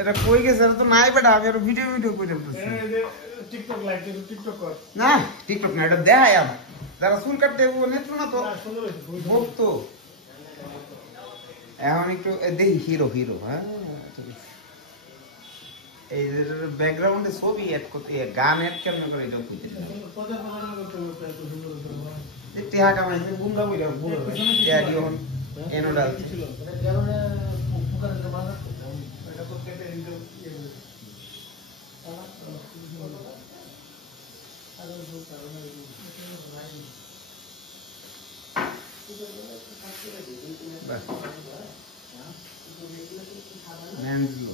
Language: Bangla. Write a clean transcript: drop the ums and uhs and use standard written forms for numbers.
এটা কই গেছে এটা তো নাই বেটা আমি আর ভিডিও করে দিতেছি টিকটক লাইভ টিকটক কর না টিকটক না এটা দেখাই আমার যারা চুল কাটতে নেত্র না তো ভক্ত এখন একটু দেখি হিরো হ্যাঁ এই যে ব্যাকগ্রাউন্ডে ছবি অ্যাড করতে গান অ্যাড কেমন করে এটা খুঁজে টিহা কামাইছে গুমরা বইরা বুড়ো টিহা দিও এনো ডালছে Man's